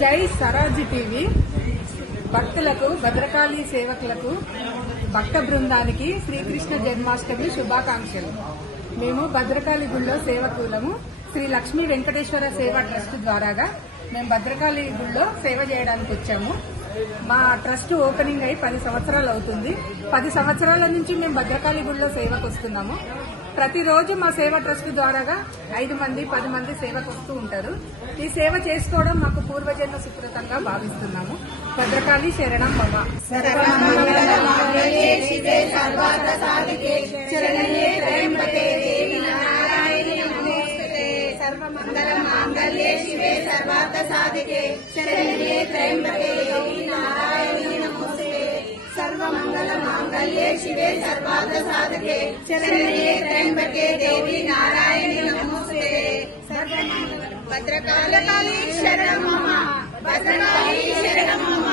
జై సరాజ్ టీవీ భక్తులకు, భద్రకాళి సేవకులకు, భక్త బృందానికి శ్రీకృష్ణ జన్మాష్టమి శుభాకాంక్షలు. మేము భద్రకాళి గుళ్ళో సేవకులము. శ్రీ లక్ష్మీ వెంకటేశ్వర సేవా ట్రస్ట్ ద్వారాగా మేము భద్రకాళి గుళ్ళో సేవ చేయడానికి వచ్చాము. మా ట్రస్ట్ ఓపెనింగ్ అయి 10 సంవత్సరాలు అవుతుంది. 10 సంవత్సరాల నుంచి మేము భద్రకాళి గుళ్ళో సేవకు వస్తున్నాము. ప్రతిరోజు మా సేవా ట్రస్ట్ ద్వారాగా 5 మంది 10 మంది సేవకు వస్తూ ఉంటారు. ఈ సేవ చేసుకోవడం మాకు పూర్వజన్మ సుకృతంగా భావిస్తున్నాము. భద్రకాళి శరణం మమ. సర్వమంగళ మాంగళ్యే శివే సర్వార్థ సాధికే శరణ్యే త్రయంబకే గౌరీ నారాయణి నమోస్తుతే. సర్వమంగళ మాంగళ్యే శివే సర్వార్థ సాధికే శరణ్యే త్రయంబకే దేవి నారాయణి నమోస్తుతే. భద్రకాళి శరణం మమ. భద్రకాళి శరణం మమ.